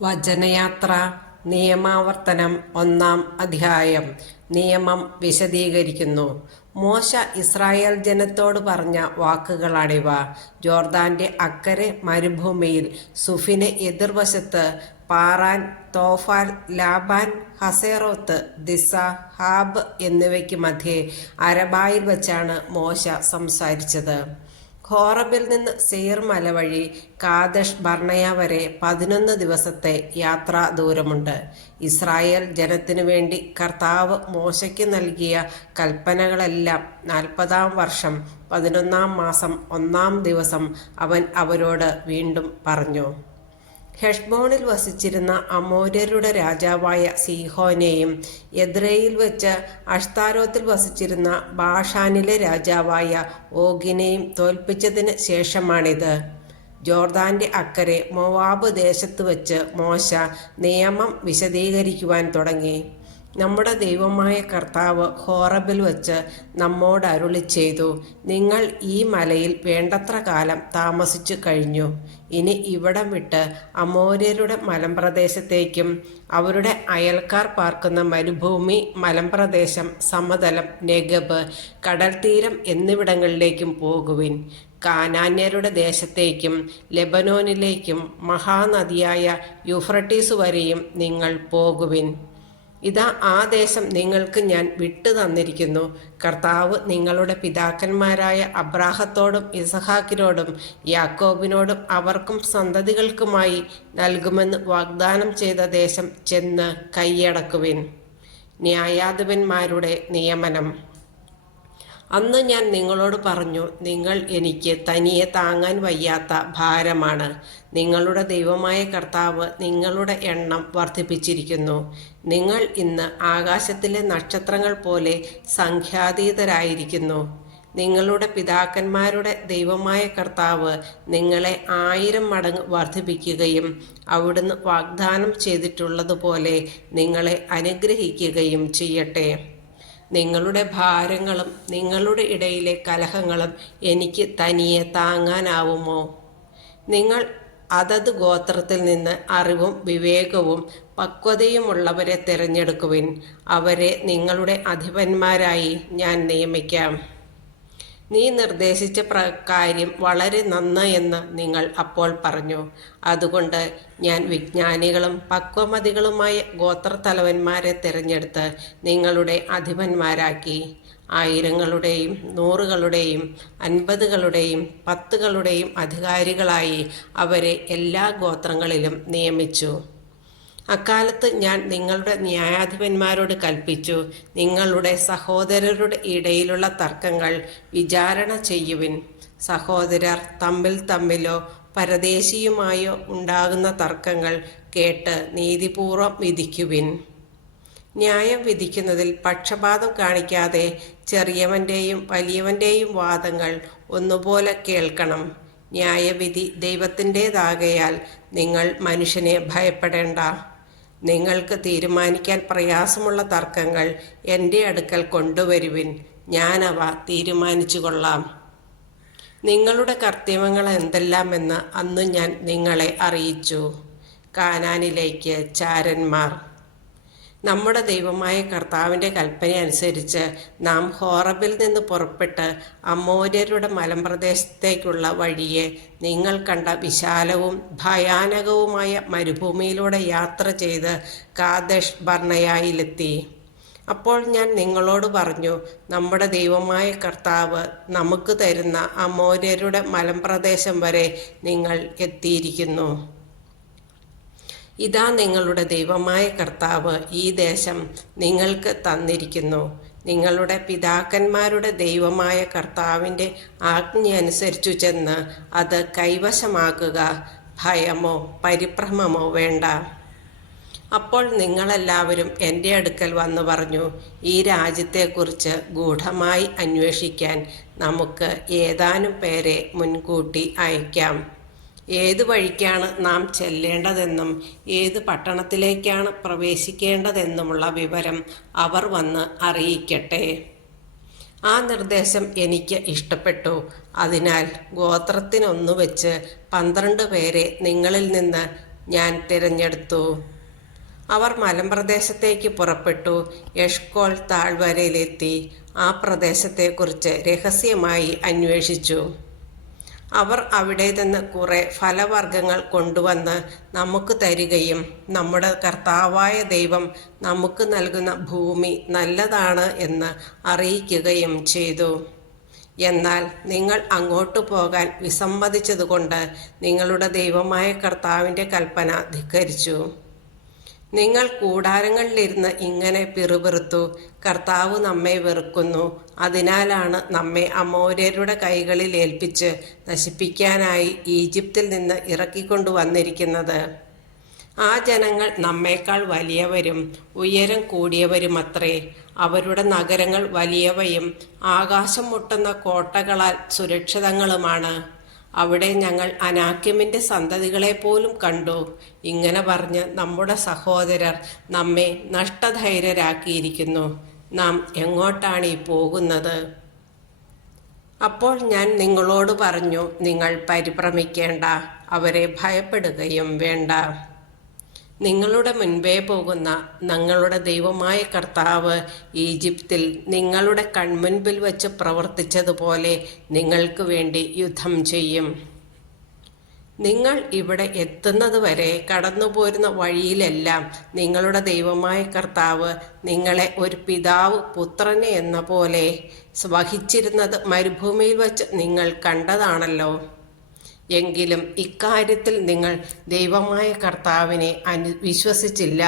വചനയാത്ര നിയമാവർത്തനം 1-ാം അധ്യായം. നിയമം വിശദീകരിക്കുന്നു. മോശ ഇസ്രായേൽ ജനത്തോട് പറഞ്ഞ വാക്കുകളാണിവ. ജോർദാന്റെ അക്കരെ മരുഭൂമിയിൽ സുഫിന് എതിർവശത്ത് പാറാൻ, തോഫാൽ, ലാബാൻ, ഹസേറോത്ത്, ദിസ, ഹാബ് എന്നിവയ്ക്ക് മധ്യേ അരബായിൽ വച്ചാണ് മോശ സംസാരിച്ചത്. ഹോറബിൽ നിന്ന് സെയർ മല വഴി കാദഷ് ബർണയ വരെ 11 ദിവസത്തെ യാത്രാ ദൂരമുണ്ട്. ഇസ്രായേൽ ജനത്തിനു വേണ്ടി കർത്താവ് മോശയ്ക്ക് നൽകിയ കൽപ്പനകളെല്ലാം 40-ാം വർഷം 11-ാം മാസം 1-ാം ദിവസം അവൻ അവരോട് വീണ്ടും പറഞ്ഞു. ഹെഷ്ബോണിൽ വസിച്ചിരുന്ന അമോര്യരുടെ രാജാവായ സീഹോനെയും എദ്രയിൽ വെച്ച് അഷ്താരോത്തിൽ വസിച്ചിരുന്ന ബാഷാനിലെ രാജാവായ ഓഗിനെയും തോൽപ്പിച്ചതിന് ശേഷമാണിത്. ജോർദാന്റെ അക്കരെ മോവാബ് ദേശത്ത് വെച്ച് മോശ നിയമം വിശദീകരിക്കുവാൻ തുടങ്ങി. നമ്മുടെ ദൈവമായ കർത്താവ് ഹോറബിൽ വച്ച് നമ്മോട് അരുളി ചെയ്തു, നിങ്ങൾ ഈ മലയിൽ വേണ്ടത്ര കാലം താമസിച്ചു കഴിഞ്ഞു. ഇനി ഇവിടം വിട്ട് അമോര്യരുടെ മലമ്പ്രദേശത്തേക്കും അവരുടെ അയൽക്കാർ പാർക്കുന്ന മരുഭൂമി, മലമ്പ്രദേശം, സമതലം, നെഗബ്, കടൽ തീരം എന്നിവിടങ്ങളിലേക്കും പോകുവിൻ. കാനാന്യരുടെ ദേശത്തേക്കും ലെബനോനിലേക്കും മഹാനദിയായ യൂഫ്രട്ടീസ് വരെയും നിങ്ങൾ പോകുവിൻ. ഇതാ ആ ദേശം നിങ്ങൾക്ക് ഞാൻ വിട്ടു തന്നിരിക്കുന്നു. കർത്താവ് നിങ്ങളുടെ പിതാക്കന്മാരായ അബ്രാഹത്തോടും ഇസഹാക്കിനോടും യാക്കോബിനോടും അവർക്കും സന്തതികൾക്കുമായി നൽകുമെന്ന് വാഗ്ദാനം ചെയ്ത ദേശം ചെന്ന് കൈയടക്കുവിൻ. ന്യായാധിപന്മാരുടെ നിയമനം. അന്ന് ഞാൻ നിങ്ങളോട് പറഞ്ഞു, നിങ്ങൾ എനിക്ക് തനിയെ താങ്ങാൻ വയ്യാത്ത ഭാരമാണ്. നിങ്ങളുടെ ദൈവമായ കർത്താവ് നിങ്ങളുടെ എണ്ണം വർദ്ധിപ്പിച്ചിരിക്കുന്നു. നിങ്ങൾ ഇന്ന് ആകാശത്തിലെ നക്ഷത്രങ്ങൾ പോലെ സംഖ്യാതീതരായിരിക്കുന്നു. നിങ്ങളുടെ പിതാക്കന്മാരുടെ ദൈവമായ കർത്താവ് നിങ്ങളെ 1000 മടങ്ങ് വർദ്ധിപ്പിക്കുകയും അവിടുന്ന് വാഗ്ദാനം ചെയ്തിട്ടുള്ളതുപോലെ നിങ്ങളെ അനുഗ്രഹിക്കുകയും ചെയ്യട്ടെ. നിങ്ങളുടെ ഭാരങ്ങളും നിങ്ങളുടെ ഇടയിലെ കലഹങ്ങളും എനിക്ക് തനിയെ താങ്ങാനാവുമോ? നിങ്ങൾ അതത് ഗോത്രത്തിൽ നിന്ന് അറിവും വിവേകവും പക്വതയുമുള്ളവരെ തിരഞ്ഞെടുക്കുവിൻ. അവരെ നിങ്ങളുടെ അധിപന്മാരായി ഞാൻ നിയമിക്കാം. നീ നിർദ്ദേശിച്ച കാര്യം വളരെ നന്നായെന്ന് നിങ്ങൾ അപ്പോൾ പറഞ്ഞു. അതുകൊണ്ട് ഞാൻ വിജ്ഞാനികളും പക്വമതികളുമായ ഗോത്രത്തലവന്മാരെ തിരഞ്ഞെടുത്ത് നിങ്ങളുടെ അധിപന്മാരാക്കി. 1000കളുടെയും 100കളുടെയും 50കളുടെയും 10കളുടെയും അധികാരികളായി അവരെ എല്ലാ ഗോത്രങ്ങളിലും നിയമിച്ചു. അക്കാലത്ത് ഞാൻ നിങ്ങളുടെ ന്യായാധിപന്മാരോട് കൽപ്പിച്ചു, നിങ്ങളുടെ സഹോദരരുടെ ഇടയിലുള്ള തർക്കങ്ങൾ വിചാരണ ചെയ്യുവിൻ. സഹോദരർ തമ്മിലോ പരദേശിയുമായോ ഉണ്ടാകുന്ന തർക്കങ്ങൾ കേട്ട് നീതിപൂർവം വിധിക്കുവിൻ. ന്യായം വിധിക്കുന്നതിൽ പക്ഷപാതം കാണിക്കാതെ ചെറിയവൻ്റെയും വലിയവൻ്റെയും വാദങ്ങൾ ഒന്നുപോലെ കേൾക്കണം. ന്യായവിധി ദൈവത്തിൻ്റേതാകയാൽ നിങ്ങൾ മനുഷ്യനെ ഭയപ്പെടേണ്ട. നിങ്ങൾക്ക് തീരുമാനിക്കാൻ പ്രയാസമുള്ള തർക്കങ്ങൾ എൻ്റെ അടുക്കൽ കൊണ്ടുവരുവിൻ, ഞാനവ തീരുമാനിച്ചു കൊള്ളാം. നിങ്ങളുടെ കർത്തവ്യങ്ങൾ എന്തെല്ലാമെന്ന് അന്ന് ഞാൻ നിങ്ങളെ അറിയിച്ചു. കാനാനിലേക്ക് ചാരന്മാർ. നമ്മുടെ ദൈവമായ കർത്താവിൻ്റെ കൽപ്പന അനുസരിച്ച് നാം ഹോറബിൽ നിന്ന് പുറപ്പെട്ട് അമോര്യരുടെ മലമ്പ്രദേശത്തേക്കുള്ള വഴിയെ നിങ്ങൾ കണ്ട വിശാലവും ഭയാനകവുമായ മരുഭൂമിയിലൂടെ യാത്ര ചെയ്ത് കാദഷ് ബർണയായിലെത്തി. അപ്പോൾ ഞാൻ നിങ്ങളോട് പറഞ്ഞു, നമ്മുടെ ദൈവമായ കർത്താവ് നമുക്ക് തരുന്ന അമോര്യരുടെ മലമ്പ്രദേശം വരെ നിങ്ങൾ എത്തിയിരിക്കുന്നു. ഇതാ നിങ്ങളുടെ ദൈവമായ കർത്താവ് ഈ ദേശം നിങ്ങൾക്ക് തന്നിരിക്കുന്നു. നിങ്ങളുടെ പിതാക്കന്മാരുടെ ദൈവമായ കർത്താവിൻ്റെ ആജ്ഞയനുസരിച്ചു ചെന്ന് അത് കൈവശമാക്കുക. ഭയമോ പരിഭ്രമമോ വേണ്ട. അപ്പോൾ നിങ്ങളെല്ലാവരും എൻ്റെ അടുക്കൽ വന്നു പറഞ്ഞു, ഈ രാജ്യത്തെക്കുറിച്ച് ഗൂഢമായി അന്വേഷിക്കാൻ നമുക്ക് ഏതാനും പേരെ മുൻകൂട്ടി അയക്കാം. ഏതു വഴിക്കാണ് നാം ചെല്ലേണ്ടതെന്നും ഏത് പട്ടണത്തിലേക്കാണ് പ്രവേശിക്കേണ്ടതെന്നുമുള്ള വിവരം അവർ വന്ന് അറിയിക്കട്ടെ. ആ നിർദ്ദേശം എനിക്ക് ഇഷ്ടപ്പെട്ടു. അതിനാൽ ഗോത്രത്തിനൊന്നു വെച്ച് 12 പേരെ നിങ്ങളിൽ നിന്ന് ഞാൻ തിരഞ്ഞെടുത്തു. അവർ മലമ്പ്രദേശത്തേക്ക് പുറപ്പെട്ടു. എഷ്കോൾ താഴ്വരയിലെത്തി ആ പ്രദേശത്തെക്കുറിച്ച് രഹസ്യമായി അന്വേഷിച്ചു. അവർ അവിടെ നിന്ന് കുറെ ഫലവർഗ്ഗങ്ങൾ കൊണ്ടുവന്ന് നമുക്ക് തരികയും നമ്മുടെ കർത്താവായ ദൈവം നമുക്ക് നൽകുന്ന ഭൂമി നല്ലതാണ് എന്ന് അറിയിക്കുകയും ചെയ്തു. എന്നാൽ നിങ്ങൾ അങ്ങോട്ട് പോകാൻ വിസമ്മതിച്ചതുകൊണ്ട് നിങ്ങളുടെ ദൈവമായ കർത്താവിൻ്റെ കൽപ്പന ധിക്കരിച്ചു. നിങ്ങൾ കൂടാരങ്ങളിലിരുന്ന് ഇങ്ങനെ പിറുപിറുത്തു, കർത്താവ് നമ്മെ വെറുക്കുന്നു, അതിനാലാണ് നമ്മെ അമോര്യരുടെ കൈകളിൽ ഏൽപ്പിച്ച് നശിപ്പിക്കാനായി ഈജിപ്തിൽ നിന്ന് ഇറക്കിക്കൊണ്ടുവന്നിരിക്കുന്നത്. ആ ജനങ്ങൾ നമ്മേക്കാൾ വലിയവരും ഉയരം കൂടിയവരുമത്രേ. അവരുടെ നഗരങ്ങൾ വലിയവയും ആകാശം മുട്ടുന്ന കോട്ടകളാൽ സുരക്ഷിതങ്ങളുമാണ്. അവിടെ ഞങ്ങൾ അനാക്യമിൻ്റെ സന്തതികളെ പോലും കണ്ടു. ഇങ്ങനെ പറഞ്ഞ് നമ്മുടെ സഹോദരർ നമ്മെ നഷ്ടധൈര്യരാക്കിയിരിക്കുന്നു. നാം എങ്ങോട്ടാണ് ഈ പോകുന്നത്? അപ്പോൾ ഞാൻ നിങ്ങളോട് പറഞ്ഞു, നിങ്ങൾ പരിഭ്രമിക്കേണ്ട, അവരെ ഭയപ്പെടുകയും വേണ്ട. നിങ്ങളുടെ മുൻപേ പോകുന്ന ഞങ്ങളുടെ ദൈവമായ കർത്താവ് ഈജിപ്തിൽ നിങ്ങളുടെ കൺമുൻപിൽ വച്ച് പ്രവർത്തിച്ചതുപോലെ നിങ്ങൾക്ക് വേണ്ടി യുദ്ധം ചെയ്യും. നിങ്ങൾ ഇവിടെ എത്തുന്നത് വരെ കടന്നുപോരുന്ന വഴിയിലെല്ലാം നിങ്ങളുടെ ദൈവമായ കർത്താവ് നിങ്ങളെ ഒരു പിതാവ് പുത്രനെ എന്ന പോലെ വഹിച്ചിരുന്നത് മരുഭൂമിയിൽ വച്ച് നിങ്ങൾ കണ്ടതാണല്ലോ. എങ്കിലും ഇക്കാര്യത്തിൽ നിങ്ങൾ ദൈവമായ കർത്താവിനെ വിശ്വസിച്ചില്ല.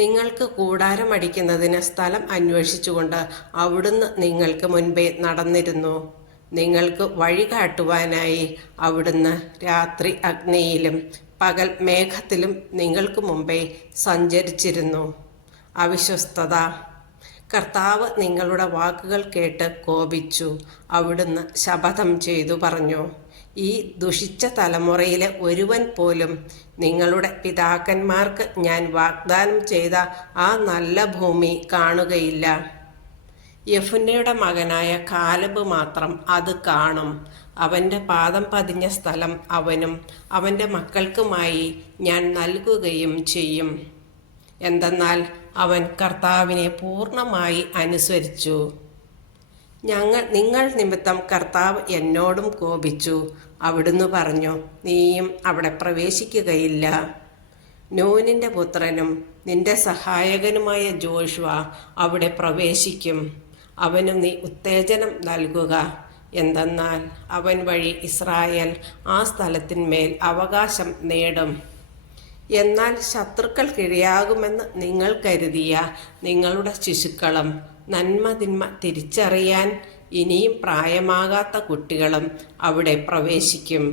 നിങ്ങൾക്ക് കൂടാരമടിക്കുന്നതിന് സ്ഥലം അന്വേഷിച്ചുകൊണ്ട് അവിടുന്ന് നിങ്ങൾക്ക് മുൻപേ നടന്നിരുന്നു. നിങ്ങൾക്ക് വഴി കാട്ടുവാനായി അവിടുന്ന് രാത്രി അഗ്നിയിലും പകൽ മേഘത്തിലും നിങ്ങൾക്ക് മുമ്പേ സഞ്ചരിച്ചിരുന്നു. അവിശ്വസ്തത. കർത്താവ് നിങ്ങളുടെ വാക്കുകൾ കേട്ട് കോപിച്ചു. അവിടുന്ന് ശപഥം ചെയ്തു പറഞ്ഞു, ഈ ദുഷിച്ച തലമുറയിലെ ഒരുവൻ പോലും നിങ്ങളുടെ പിതാക്കന്മാർക്ക് ഞാൻ വാഗ്ദാനം ചെയ്ത ആ നല്ല ഭൂമി കാണുകയില്ല. യെഫുന്നയുടെ മകനായ കാലബ് മാത്രം അത് കാണും. അവൻ്റെ പാദം പതിഞ്ഞ സ്ഥലം അവനും അവൻ്റെ മക്കൾക്കുമായി ഞാൻ നൽകുകയും ചെയ്യും. എന്തെന്നാൽ അവൻ കർത്താവിനെ പൂർണ്ണമായി അനുസരിച്ചു. നിങ്ങൾ നിമിത്തം കർത്താവ് എന്നോടും കോപിച്ചു. അവിടുന്ന് പറഞ്ഞു, നീയും അവിടെ പ്രവേശിക്കുകയില്ല. നൂനിൻ്റെ പുത്രനും നിന്റെ സഹായകനുമായ ജോഷുവ അവിടെ പ്രവേശിക്കും. അവന് നീ ഉത്തേജനം നൽകുക. എന്തെന്നാൽ അവൻ വഴി ഇസ്രായേൽ ആ സ്ഥലത്തിന്മേൽ അവകാശം നേടും. എന്നാൽ ശത്രുക്കൾക്കിരയാകുമെന്ന് നിങ്ങൾ കരുതിയ നിങ്ങളുടെ ശിശുക്കളും നന്മ തിന്മ തിരിച്ചറിയാൻ ഇനിയും പ്രായമാകാത്ത കുട്ടികളും അവിടെ പ്രവേശിക്കും.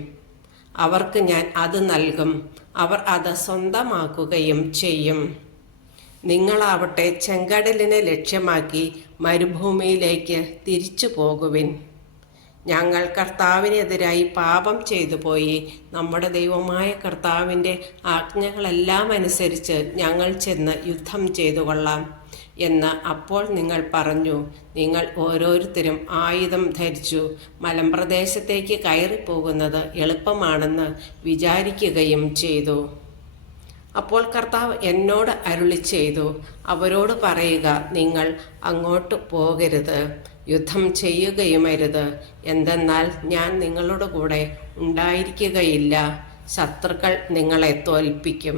അവർക്ക് ഞാൻ അത് നൽകും. അവർ അത് സ്വന്തമാക്കുകയും ചെയ്യും. നിങ്ങളാവട്ടെ ചെങ്കടലിനെ ലക്ഷ്യമാക്കി മരുഭൂമിയിലേക്ക് തിരിച്ചു പോകുവിൻ. ഞങ്ങൾ കർത്താവിനെതിരായി പാപം ചെയ്തു പോയി. നമ്മുടെ ദൈവമായ കർത്താവിൻ്റെ ആജ്ഞകളെല്ലാം അനുസരിച്ച് ഞങ്ങൾ ചെന്ന് യുദ്ധം ചെയ്തു കൊള്ളാം എന്ന് അപ്പോൾ നിങ്ങൾ പറഞ്ഞു. നിങ്ങൾ ഓരോരുത്തരും ആയുധം ധരിച്ചു മലമ്പ്രദേശത്തേക്ക് കയറിപ്പോകുന്നത് എളുപ്പമാണെന്ന് വിചാരിക്കുകയും ചെയ്തു. അപ്പോൾ കർത്താവ് എന്നോട് അരുളി ചെയ്തു, അവരോട് പറയുക, നിങ്ങൾ അങ്ങോട്ട് പോകരുത്, യുദ്ധം ചെയ്യുകയുമരുത്. എന്തെന്നാൽ ഞാൻ നിങ്ങളുടെ കൂടെ ഉണ്ടായിരിക്കുകയില്ല. ശത്രുക്കൾ നിങ്ങളെ തോൽപ്പിക്കും.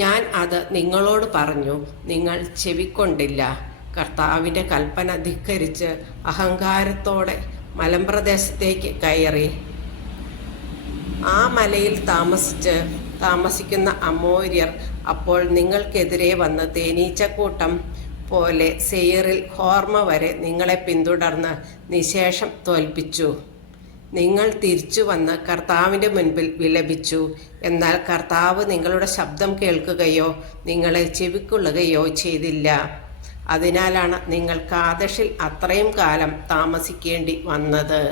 ഞാൻ അത് നിങ്ങളോട് പറഞ്ഞു, നിങ്ങൾ ചെവിക്കൊണ്ടില്ല. കർത്താവിൻ്റെ കൽപ്പന ധിക്കരിച്ച് അഹങ്കാരത്തോടെ മലമ്പ്രദേശത്തേക്ക് കയറി. ആ മലയിൽ താമസിക്കുന്ന അമോര്യർ അപ്പോൾ നിങ്ങൾക്കെതിരെ വന്ന് തേനീച്ചക്കൂട്ടം പോലെ സെയറിൽ ഹോർമ വരെ നിങ്ങളെ പിന്തുടർന്ന് നിശേഷം തോൽപ്പിച്ചു. നിങ്ങൾ തിരിച്ചു വന്ന് കർത്താവിൻ്റെ മുൻപിൽ വിലപിച്ചു. എന്നാൽ കർത്താവ് നിങ്ങളുടെ ശബ്ദം കേൾക്കുകയോ നിങ്ങളെ ചെവിക്കൊള്ളുകയോ ചെയ്തില്ല. അതിനാലാണ് നിങ്ങൾ കാദശിൽ അത്രയും കാലം താമസിക്കേണ്ടി വന്നത്.